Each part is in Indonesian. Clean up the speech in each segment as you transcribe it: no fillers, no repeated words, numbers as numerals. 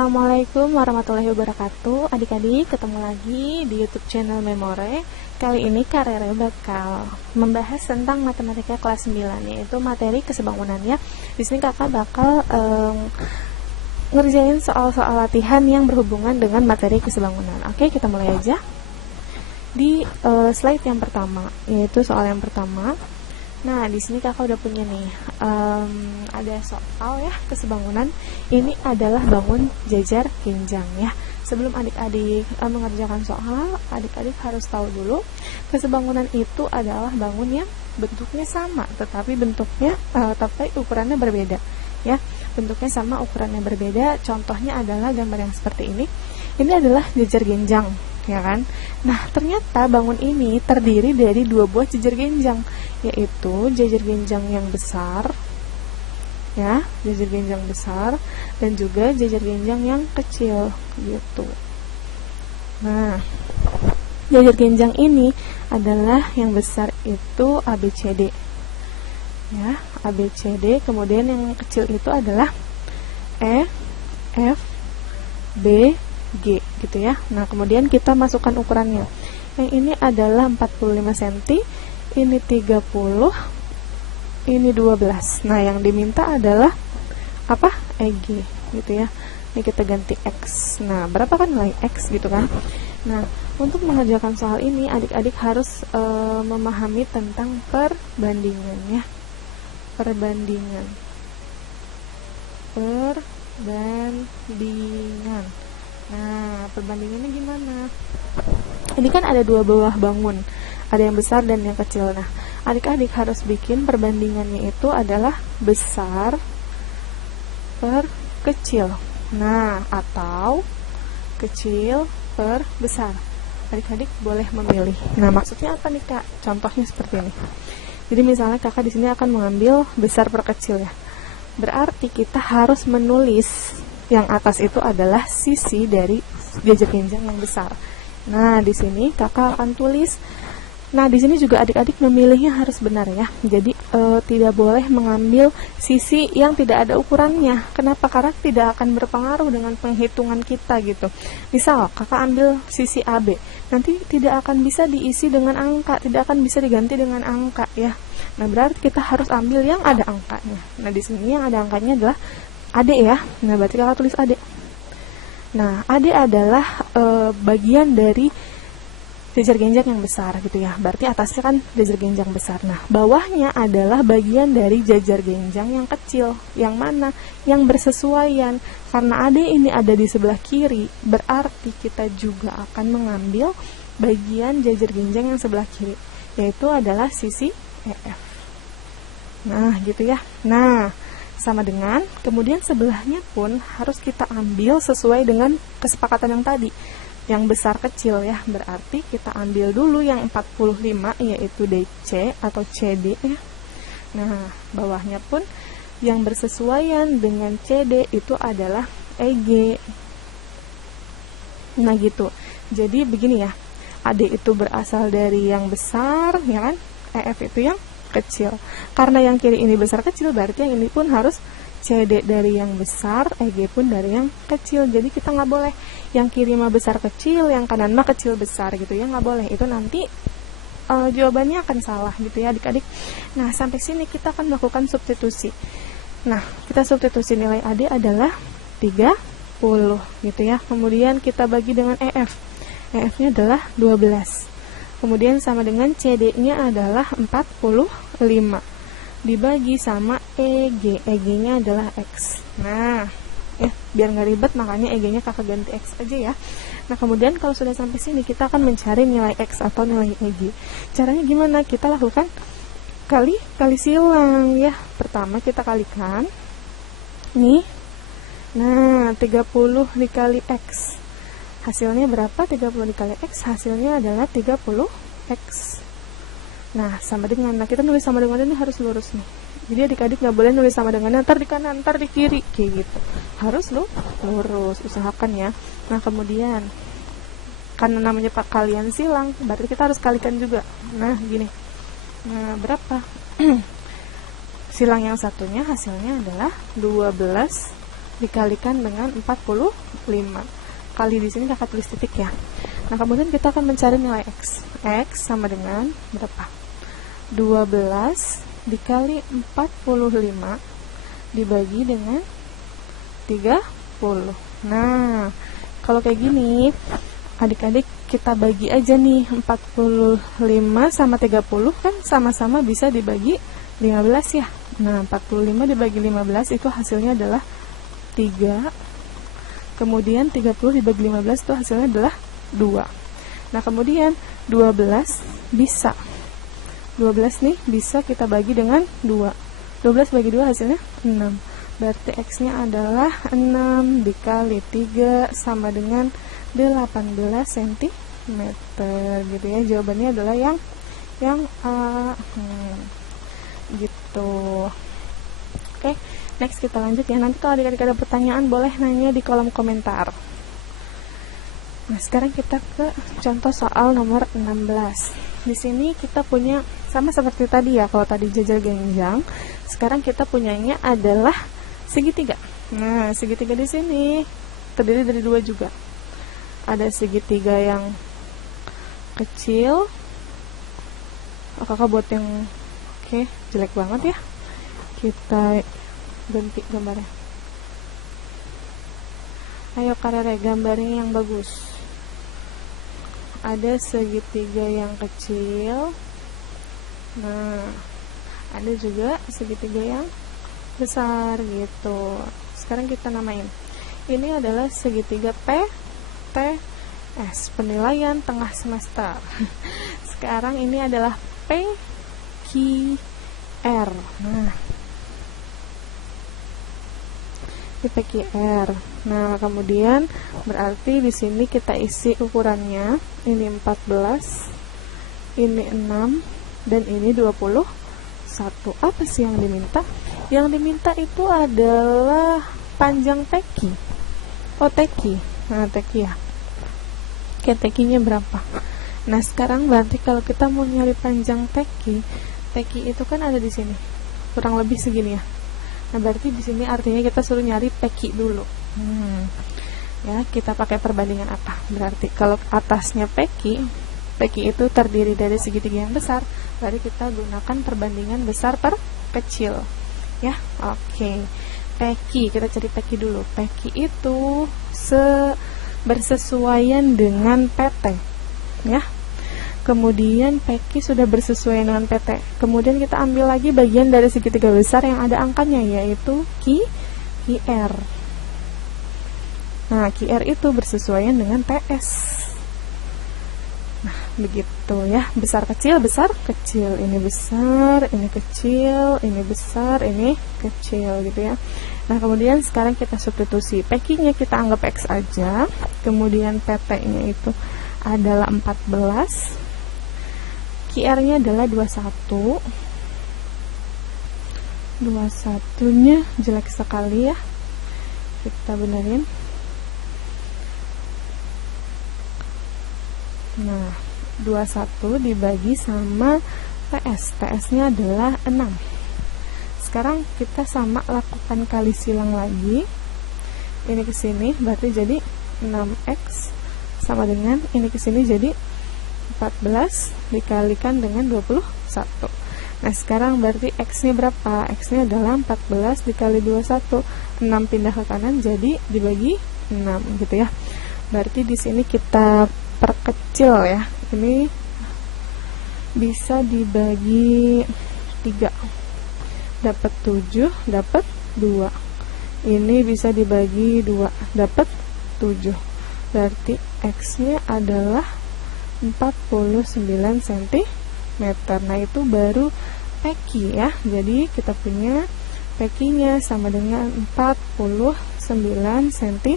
Assalamualaikum warahmatullahi wabarakatuh. Adik-adik, ketemu lagi di YouTube channel Memore. Kali ini Kak Rere bakal membahas tentang matematika kelas 9, yaitu materi kesebangunan ya. Di sini Kakak bakal ngerjain soal-soal latihan yang berhubungan dengan materi kesebangunan. Oke, kita mulai aja. Di slide yang pertama, yaitu soal yang pertama. Nah, di sini Kakak udah punya nih, ada soal ya kesebangunan. Ini adalah bangun jajar genjang ya. Sebelum adik-adik mengerjakan soal, adik-adik harus tahu dulu kesebangunan itu adalah bangun yang bentuknya sama, tetapi ukurannya berbeda ya. Bentuknya sama, ukurannya berbeda. Contohnya adalah gambar yang seperti ini. Ini adalah jajar genjang, ya kan? Nah, ternyata bangun ini terdiri dari dua buah jajar genjang, yaitu jajar genjang yang besar ya, jajar genjang besar, dan juga jajar genjang yang kecil gitu. Nah, jajar genjang ini adalah yang besar itu ABCD ya, ABCD. Kemudian yang kecil itu adalah E, F, B, G gitu ya. Nah, kemudian kita masukkan ukurannya. Yang ini adalah 45 cm, ini 30, ini 12. Nah, yang diminta adalah apa? EG gitu ya. Ini kita ganti X. Nah, berapa kan nilai X gitu kan? Nah, untuk mengerjakan soal ini adik-adik harus memahami tentang perbandingan ya. Perbandingan. Nah, perbandingannya gimana? Ini kan ada dua buah bangun, ada yang besar dan yang kecil. Nah, adik-adik harus bikin perbandingannya itu adalah besar per kecil. Nah, atau kecil per besar. Adik-adik boleh memilih. Nah, maksudnya apa nih Kak? Contohnya seperti ini. Jadi misalnya Kakak di sini akan mengambil besar per kecil ya. Berarti kita harus menulis yang atas itu adalah sisi dari jajar genjang yang besar. Nah, di sini Kakak akan tulis. Nah, di sini juga adik-adik memilihnya harus benar ya. Jadi tidak boleh mengambil sisi yang tidak ada ukurannya. Kenapa? Karena tidak akan berpengaruh dengan penghitungan kita gitu. Misal Kakak ambil sisi AB, nanti tidak akan bisa diisi dengan angka, tidak akan bisa diganti dengan angka ya. Nah, berarti kita harus ambil yang ada angkanya. Nah, di sini yang ada angkanya adalah AD ya. Nah, berarti Kakak tulis AD. Nah, AD adalah bagian dari jajar genjang yang besar gitu ya. Berarti atasnya kan jajar genjang besar. Nah, bawahnya adalah bagian dari jajar genjang yang kecil. Yang mana? Yang bersesuaian. Karena AD ini ada di sebelah kiri, berarti kita juga akan mengambil bagian jajar genjang yang sebelah kiri, yaitu adalah sisi EF. Nah, gitu ya. Nah, sama dengan, kemudian sebelahnya pun harus kita ambil sesuai dengan kesepakatan yang tadi, yang besar kecil ya. Berarti kita ambil dulu yang 45, yaitu DC atau CD ya. Nah, bawahnya pun yang bersesuaian dengan CD itu adalah EG. Nah, gitu. Jadi begini ya, AD itu berasal dari yang besar ya kan, EF itu yang kecil. Karena yang kiri ini besar kecil, berarti yang ini pun harus CD dari yang besar, EG pun dari yang kecil. Jadi kita nggak boleh yang kiri mah besar kecil, yang kanan mah kecil besar gitu ya, nggak boleh. Itu nanti jawabannya akan salah gitu ya adik-adik. Nah, sampai sini kita akan melakukan substitusi. Nah, kita substitusi nilai AD adalah 30 gitu ya. Kemudian kita bagi dengan EF. EF-nya adalah 12. Kemudian sama dengan CD-nya adalah 45. Dibagi sama EG. EG-nya adalah X. Nah, ya, biar nggak ribet makanya EG-nya Kakak ganti X aja ya. Nah, kemudian kalau sudah sampai sini kita akan mencari nilai X atau nilai EG. Caranya gimana? Kita lakukan kali silang ya. Pertama kita kalikan. Nih. Nah, 30 dikali X. Hasilnya berapa? 30 dikali X, hasilnya adalah 30X. Nah, sama dengan, kita nulis sama dengan ini harus lurus nih. Jadi adik-adik nggak boleh nulis sama dengan ntar di kanan, ntar di kiri, kayak gitu. Harus lurus, usahakan ya. Nah, kemudian, karena namanya kalian silang, berarti kita harus kalikan juga. Nah, gini. Nah, berapa? Silang yang satunya hasilnya adalah 12 dikalikan dengan 45. Kali di sini kakak tulis titik ya. Nah, kemudian kita akan mencari nilai X. X sama dengan berapa? 12 dikali 45 dibagi dengan 30. Nah, kalau kayak gini, adik-adik kita bagi aja nih, 45 sama 30 kan sama-sama bisa dibagi 15 ya. Nah, 45 dibagi 15 itu hasilnya adalah 3. Kemudian 30 dibagi 15 itu hasilnya adalah 2. Nah, kemudian 12 bisa. 12 nih bisa kita bagi dengan 2. 12 bagi 2 hasilnya 6. Berarti X-nya adalah 6 dikali 3 sama dengan 18 cm gitu ya. Jawabannya adalah yang A. Gitu. Oke, next kita lanjut ya. Nanti kalau adik-adik ada pertanyaan boleh nanya di kolom komentar. Nah, sekarang kita ke contoh soal nomor 16. Di sini kita punya sama seperti tadi ya, kalau tadi jajal genjang, sekarang kita punyanya adalah segitiga. Nah, segitiga di sini terdiri dari 2 juga. Ada segitiga yang kecil. Kakak buat yang jelek banget ya. Kita ganti gambarnya. Ayo Karere, gambarnya yang bagus. Ada segitiga yang kecil. Nah, ada juga segitiga yang besar gitu. Sekarang kita namain. Ini adalah segitiga PTS, penilaian tengah semester. Sekarang ini adalah PQR. Nah, ini PQR. Nah, kemudian berarti di sini kita isi ukurannya. Ini 14, ini 6, dan ini 21. Apa sih yang diminta? Yang diminta itu adalah panjang teki. Oh, teki. Nah, teki ya. Oke, tekinya berapa? Nah, sekarang berarti kalau kita mau nyari panjang teki itu kan ada di sini. Kurang lebih segini ya. Nah, berarti di sini artinya kita suruh nyari peki dulu. Ya, kita pakai perbandingan apa? Berarti kalau atasnya peki itu terdiri dari segitiga yang besar, berarti kita gunakan perbandingan besar per kecil. Ya, oke. Peki, kita cari peki dulu. Peki itu bersesuaian dengan PT. Ya. Kemudian peki sudah bersesuaian dengan PT. Kemudian kita ambil lagi bagian dari segitiga besar yang ada angkanya, yaitu QR. Nah, QR itu bersesuaian dengan TS. Nah, begitu ya. Besar kecil, besar kecil. Ini besar, ini kecil, ini besar, ini kecil gitu ya. Nah, kemudian sekarang kita substitusi. PQ-nya kita anggap X aja. Kemudian PT-nya itu adalah 14. QR-nya adalah 21. 21-nya jelek sekali ya. Kita benerin. Nah, 21 dibagi sama TS. TS-nya adalah 6. Sekarang kita sama lakukan kali silang lagi. Ini ke sini berarti jadi 6X sama dengan ini ke sini jadi 14 dikalikan dengan 21. Nah, sekarang berarti X-nya berapa? X-nya adalah 14 dikali 21. 6 pindah ke kanan jadi dibagi 6 gitu ya. Berarti di sini kita perkecil ya. Ini bisa dibagi 3. Dapat 7, dapat 2. Ini bisa dibagi 2, dapat 7. Berarti X-nya adalah 49 cm. Nah, itu baru PQ ya. Jadi kita punya PQ-nya sama dengan 49 cm.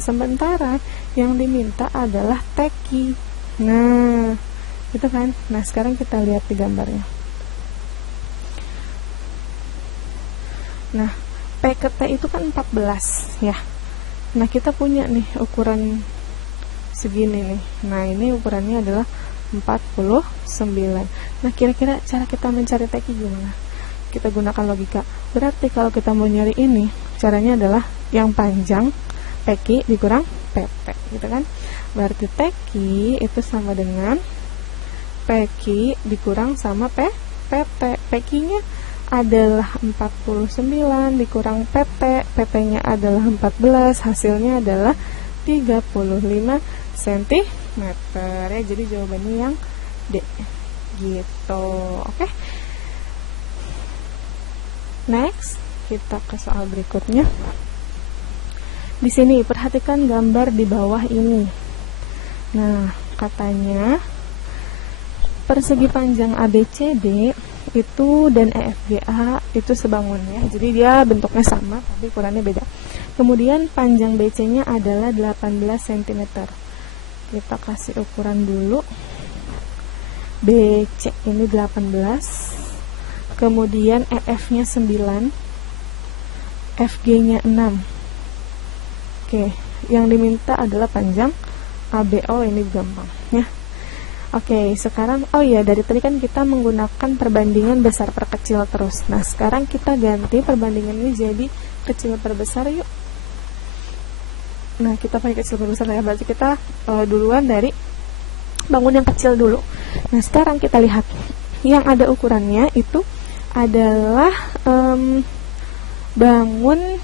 Sementara yang diminta adalah TQ. Nah, itu kan. Nah, sekarang kita lihat di gambarnya. Nah, P ke T itu kan 14 ya. Nah, kita punya nih ukuran segini nih. Nah, ini ukurannya adalah 49. Nah, kira-kira cara kita mencari TQ gimana? Kita gunakan logika. Berarti kalau kita mau nyari ini, caranya adalah yang panjang PQ dikurang PP gitu kan. Berarti TQ itu sama dengan PQ dikurang sama PP. PQ-nya adalah 49 dikurang PP, PP-nya adalah 14, hasilnya adalah 35 cm ya. Jadi jawabannya yang D gitu. Oke. Next, kita ke soal berikutnya. Di sini perhatikan gambar di bawah ini. Nah, katanya persegi panjang ABCD itu dan EFGA itu sebangun ya. Jadi dia bentuknya sama tapi ukurannya beda. Kemudian panjang BC-nya adalah 18 cm. Kita kasih ukuran dulu. BC ini 18. Kemudian EF-nya 9, FG-nya 6. Oke, yang diminta adalah panjang ABO, ini gampang ya. Oke, sekarang dari tadi kan kita menggunakan perbandingan besar per kecil terus. Nah, sekarang kita ganti perbandingan ini jadi kecil per besar yuk. Nah, kita pakai kecil per besar ya, berarti kita duluan dari bangun yang kecil dulu. Nah, sekarang kita lihat yang ada ukurannya itu adalah bangun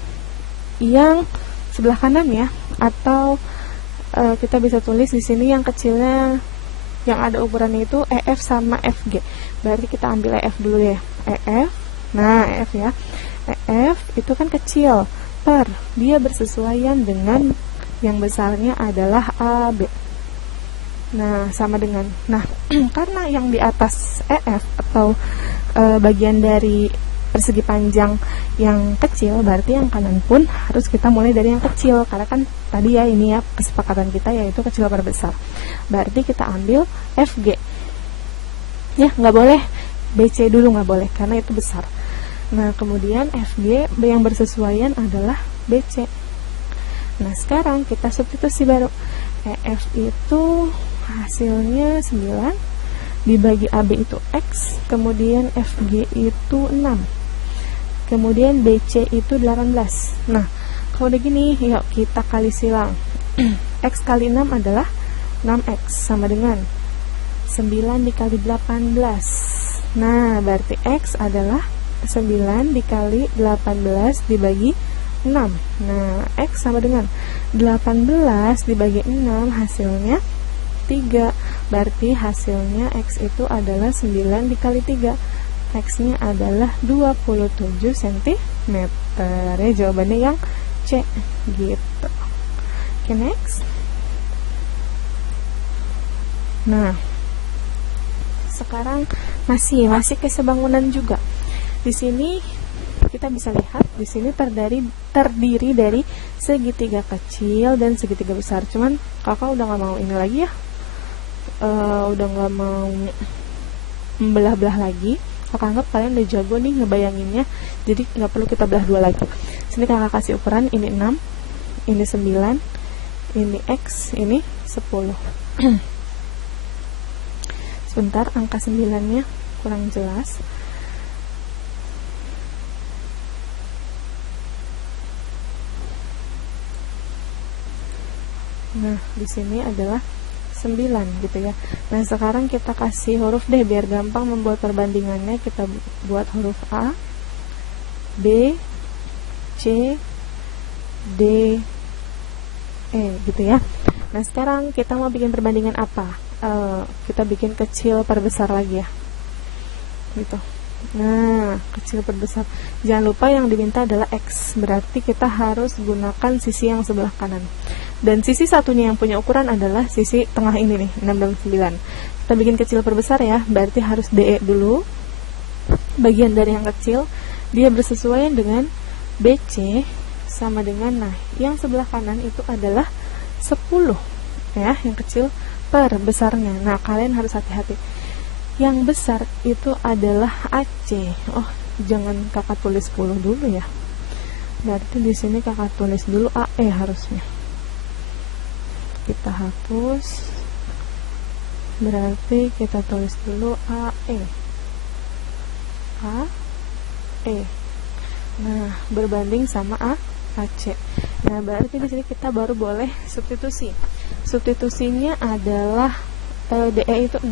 yang sebelah kanan ya, atau kita bisa tulis di sini yang kecilnya yang ada ukurannya itu EF sama FG. Berarti kita ambil EF dulu ya. EF. Nah, EF ya. EF itu kan kecil per dia bersesuaian dengan yang besarnya adalah AB. Nah, sama dengan. Nah, karena yang di atas EF atau bagian dari persegi panjang yang kecil, berarti yang kanan pun harus kita mulai dari yang kecil, karena kan tadi ya ini ya kesepakatan kita yaitu kecil per besar. Berarti kita ambil FG ya, nggak boleh BC dulu, nggak boleh karena itu besar. Nah, kemudian FG yang bersesuaian adalah BC. Nah, sekarang kita substitusi baru. EF itu hasilnya 9 dibagi AB itu X, kemudian FG itu 6, kemudian BC itu 18. Nah, kalau udah gini, yuk kita kali silang. X kali 6 adalah 6X, sama dengan 9 dikali 18. Nah, berarti X adalah 9 dikali 18 dibagi 6. Nah, X sama dengan 18 dibagi 6, hasilnya 3. Berarti hasilnya X itu adalah 9 dikali 3. X-nya adalah 27 cm. Ya, jawabannya yang C gitu. Oke, next. Nah, sekarang masih kesebangunan juga. Di sini kita bisa lihat di sini terdiri dari segitiga kecil dan segitiga besar. Cuman kakak udah nggak mau ini lagi ya. Udah nggak mau membelah-belah lagi. Kakak anggap kalian udah jago nih ngebayanginnya, jadi nggak perlu kita belah dua lagi. Sini kakak kasih ukuran, ini 6, ini 9, ini X, ini 10. Sebentar, angka 9-nya kurang jelas. Nah, di sini adalah 9 gitu ya. Nah, sekarang kita kasih huruf deh biar gampang membuat perbandingannya. Kita buat huruf A, B, C, D, E gitu ya. Nah, sekarang kita mau bikin perbandingan apa? Kita bikin kecil per besar lagi ya gitu. Nah, kecil per besar, jangan lupa yang diminta adalah X, berarti kita harus gunakan sisi yang sebelah kanan. Dan sisi satunya yang punya ukuran adalah sisi tengah ini nih, 6 dan 9. Kita bikin kecil per besar ya, berarti harus DE dulu. Bagian dari yang kecil, dia bersesuaian dengan BC sama dengan, nah, yang sebelah kanan itu adalah 10 ya, yang kecil per besarnya. Nah, kalian harus hati-hati. Yang besar itu adalah AC. Oh, jangan kakak tulis 10 dulu ya. Berarti di sini kakak tulis dulu AE harusnya. Kita hapus, berarti kita tulis dulu AE. AE. Nah, berbanding sama AC. Nah, berarti di sini kita baru boleh substitusi. Substitusinya adalah DE itu 6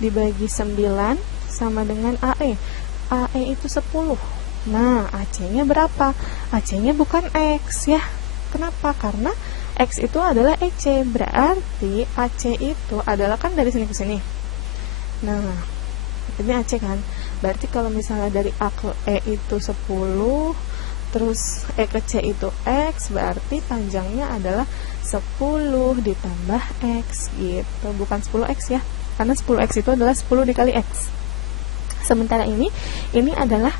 dibagi 9 sama dengan AE. AE itu 10. Nah, AC-nya berapa? AC-nya bukan X ya. Kenapa? Karena X itu adalah EC. Berarti AC itu adalah kan dari sini ke sini. Nah, ini AC kan. Berarti kalau misalnya dari A ke E itu 10, terus E ke C itu X, berarti panjangnya adalah 10 ditambah X gitu. Bukan 10X ya. Karena 10X itu adalah 10 dikali X. Sementara ini adalah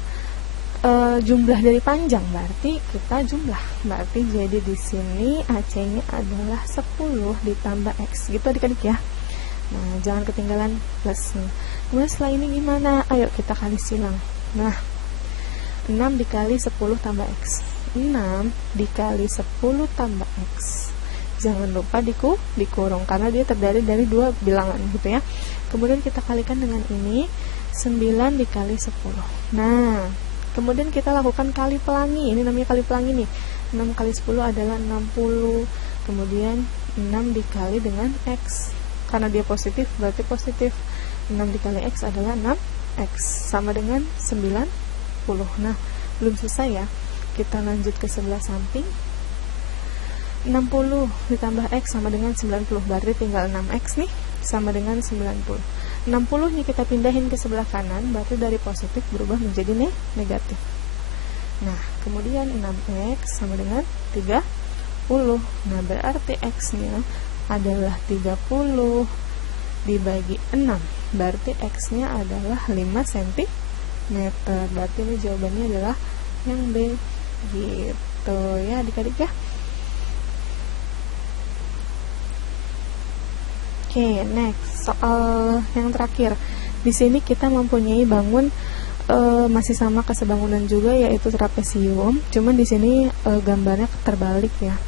jumlah dari panjang, berarti kita jumlah. Berarti jadi di sini AC-nya adalah 10 ditambah X gitu adik-adik ya. Nah, jangan ketinggalan plusnya. Kemudian setelah ini gimana? Ayo kita kali silang. Nah, 6 dikali 10 tambah X. 6 dikali 10 tambah X. Jangan lupa dikurung karena dia terdiri dari dua bilangan gitu ya. Kemudian kita kalikan dengan ini, 9 dikali 10. Nah, kemudian kita lakukan kali pelangi. Ini namanya kali pelangi nih. 6 kali 10 adalah 60. Kemudian 6 dikali dengan X. Karena dia positif, berarti positif. 6 dikali X adalah 6X. Sama dengan 90. Nah, belum selesai ya. Kita lanjut ke sebelah samping. 60 ditambah X sama dengan 90. Berarti tinggal 6X nih. Sama dengan 90. 60 nya kita pindahin ke sebelah kanan, berarti dari positif berubah menjadi negatif. Nah, kemudian 6X sama dengan 30. Nah, berarti X nya adalah 30 dibagi 6. Berarti X nya adalah 5 cm. Berarti ini jawabannya adalah yang B gitu ya adik-adik ya. Oke, next soal yang terakhir. Di sini kita mempunyai bangun masih sama kesebangunan juga, yaitu trapesium. Cuman di sini gambarnya terbalik ya.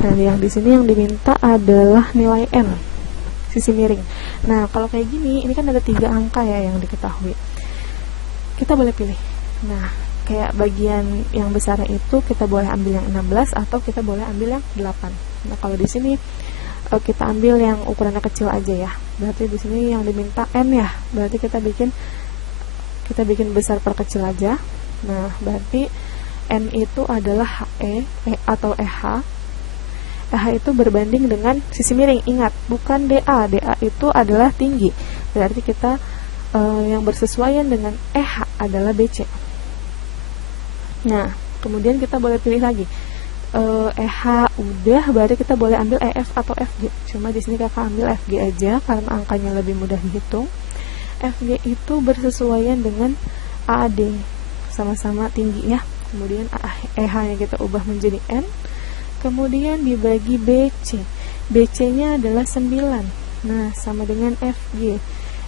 Nah, yang di sini yang diminta adalah nilai n, sisi miring. Nah, kalau kayak gini, ini kan ada 3 angka ya yang diketahui. Kita boleh pilih. Nah, kayak bagian yang besar itu kita boleh ambil yang 16 atau kita boleh ambil yang 8. Nah, kalau di sini kita ambil yang ukurannya kecil aja ya. Berarti di sini yang diminta n ya. Berarti kita bikin besar per kecil aja. Nah, berarti n itu adalah HE atau EH. EH itu berbanding dengan sisi miring. Ingat, bukan DA. DA itu adalah tinggi. Berarti kita yang bersesuaian dengan EH adalah BC. Nah, kemudian kita boleh pilih lagi. EH udah, berarti kita boleh ambil EF atau FG. Cuma di sini kakak ambil FG aja karena angkanya lebih mudah dihitung. FG itu bersesuaian dengan AD, sama-sama tinggi ya. Kemudian EH-nya kita ubah menjadi N. Kemudian dibagi BC. BC-nya adalah 9. Nah, sama dengan FG.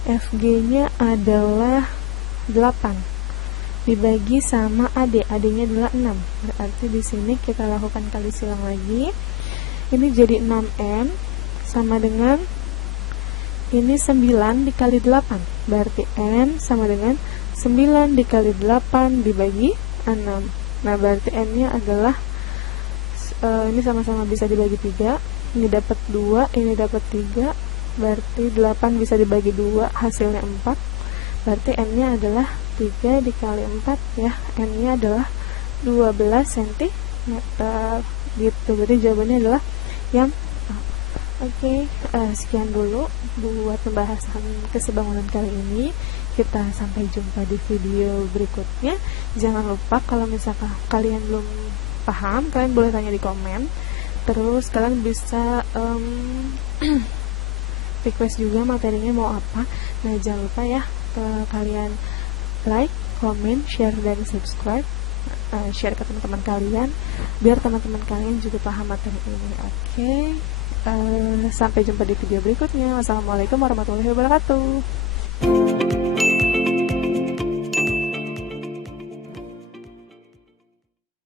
FG-nya adalah 8. Dibagi sama AD, AD-nya adalah 6. Berarti di sini kita lakukan kali silang lagi. Ini jadi 6N sama dengan ini 9 dikali 8. Berarti N sama dengan 9 dikali 8 dibagi 6. Nah, berarti N-nya adalah ini sama-sama bisa dibagi 3. Ini dapat 2, ini dapat 3. Berarti 8 bisa dibagi 2, hasilnya 4. Berarti N-nya adalah 3 dikali 4 ya. N-nya adalah 12 cm gitu. Berarti jawabannya adalah yang A. Oke, sekian dulu buat pembahasan kesebangunan kali ini. Kita sampai jumpa di video berikutnya. Jangan lupa kalau misalkan kalian belum paham, kalian boleh tanya di komen. Terus kalian bisa request juga materinya mau apa. Nah, jangan lupa ya kalian like, comment, share, dan subscribe. Share ke teman-teman kalian biar teman-teman kalian juga paham materi ini. Oke, sampai jumpa di video berikutnya. Wassalamualaikum warahmatullahi wabarakatuh.